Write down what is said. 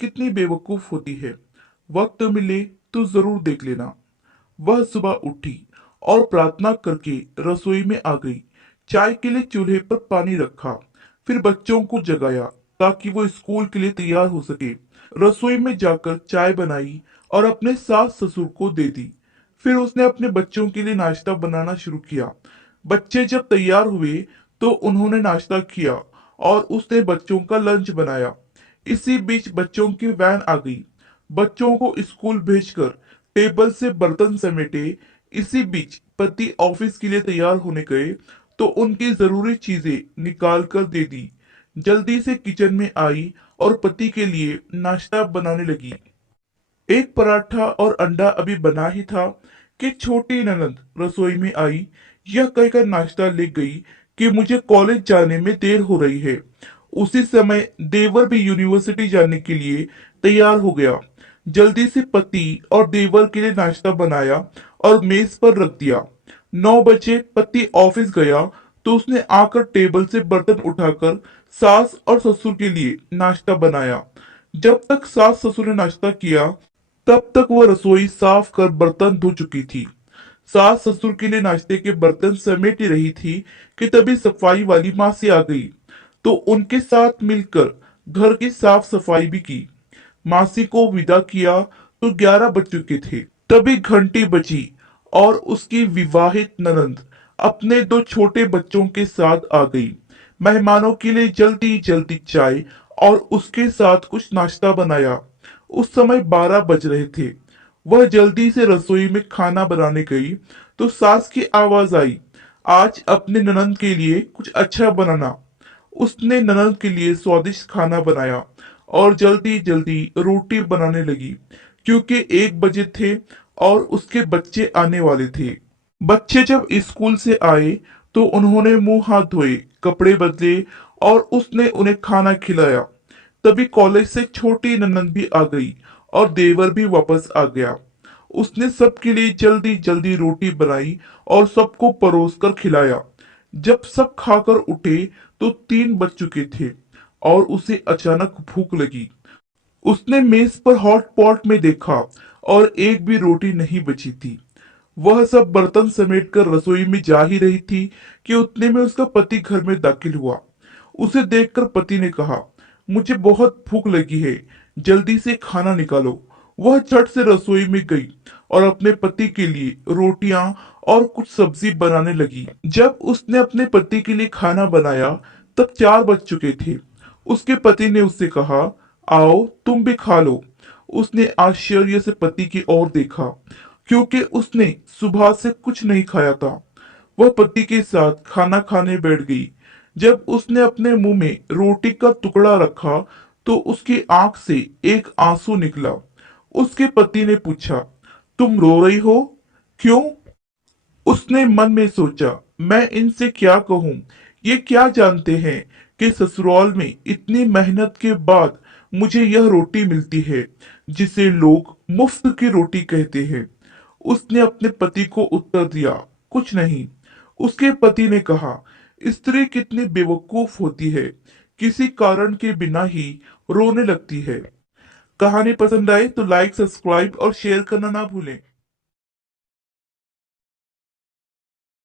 कितनी बेवकूफ होती है। वक्त मिले तो जरूर देख लेना। वह सुबह उठी और प्रार्थना करके रसोई में आ गई। चाय के लिए चूल्हे पर पानी रखा, फिर बच्चों को जगाया ताकि वो स्कूल के लिए तैयार हो सके। रसोई में जाकर चाय बनाई और अपने सास ससुर को दे दी। फिर उसने अपने बच्चों के लिए नाश्ता बनाना शुरू किया। बच्चे जब तैयार हुए तो उन्होंने नाश्ता किया और उसने बच्चों का लंच बनाया। इसी बीच बच्चों की वैन आ गई। बच्चों को स्कूल भेजकर टेबल से बर्तन समेटे। इसी बीच पति ऑफिस के लिए तैयार होने गए तो उनकी जरूरी चीजें निकाल कर दे दी। जल्दी से किचन में आई और पति के लिए नाश्ता बनाने लगी। एक पराठा और अंडा अभी बना ही था कि छोटी ननद रसोई में आई। यह कहकर नाश्ता ले गई कि मुझे कॉलेज जाने में देर हो रही है। उसी समय देवर भी यूनिवर्सिटी जाने के लिए तैयार हो गया। जल्दी से पति और देवर के लिए नाश्ता बनाया और मेज पर रख दिया। 9 बजे पति ऑफिस गया तो उसने आकर टेबल से बर्तन उठाकर सास और ससुर के लिए नाश्ता बनाया। जब तक सास ससुर ने नाश्ता किया तब तक वह रसोई साफ कर बर्तन धो चुकी थी। सास ससुर के लिए नाश्ते के बर्तन समेट ही रही थी कि तभी सफाई वाली मासी आ गई तो उनके साथ मिलकर घर की साफ सफाई भी की। मासी को विदा किया तो 11 बज चुके थे। तभी घंटी बजी और उसकी विवाहित ननंद अपने 2 छोटे बच्चों के साथ आ गई। मेहमानों के लिए जल्दी जल्दी चाय और उसके साथ कुछ नाश्ता बनाया। उस समय 12 बज रहे थे। वह जल्दी से रसोई में खाना बनाने गई तो सास की आवाज आई, आज अपने ननंद के लिए कुछ अच्छा बनाना। उसने ननंद के लिए स्वादिष्ट खाना बनाया और जल्दी जल्दी रोटी बनाने लगी क्योंकि 1 बजे थे और उसके बच्चे आने वाले थे। बच्चे जब स्कूल से आए तो उन्होंने मुंह हाथ धोए, कपड़े बदले और उसने उन्हें खाना खिलाया। तभी कॉलेज से छोटी ननंद भी आ गई और देवर भी वापस आ गया। उसने सबके लिए जल्दी जल्दी रोटी बनाई और सबको परोस कर खिलाया। जब सब खाकर उठे तो 3 बज चुके थे और उसे अचानक भूख लगी। उसने मेज पर हॉट पॉट में देखा और एक भी रोटी नहीं बची थी। वह सब बर्तन समेटकर रसोई में जा ही रही थी कि उतने में उसका पति घर में दाखिल हुआ। उसे देखकर पति ने कहा, मुझे बहुत भूख लगी है, जल्दी से खाना निकालो। वह झट से रसोई में गई और अपने पति के लिए रोटियां और कुछ सब्जी बनाने लगी। जब उसने अपने पति के लिए खाना बनाया तब 4 बज चुके थे। उसके पति ने उससे कहा, आओ तुम भी खा लो। उसने आश्चर्य से पति की ओर देखा क्योंकि उसने सुबह से कुछ नहीं खाया था। वह पति के साथ खाना खाने बैठ गई। जब उसने अपने मुंह में रोटी का टुकड़ा रखा तो उसकी आंख से एक आंसू निकला। उसके पति ने पूछा, तुम रो रही हो? क्यों? उसने मन में सोचा, मैं इनसे क्या कहूं? ये क्या जानते हैं कि ससुराल में इतनी मेहनत के बाद मुझे यह रोटी मिलती है जिसे लोग मुफ्त की रोटी कहते हैं। उसने अपने पति को उत्तर दिया, कुछ नहीं। उसके पति ने कहा, स्त्री कितनी बेवकूफ होती है, किसी कारण के बिना ही रोने लगती है। कहानी पसंद आए तो लाइक, सब्सक्राइब और शेयर करना ना भूलें।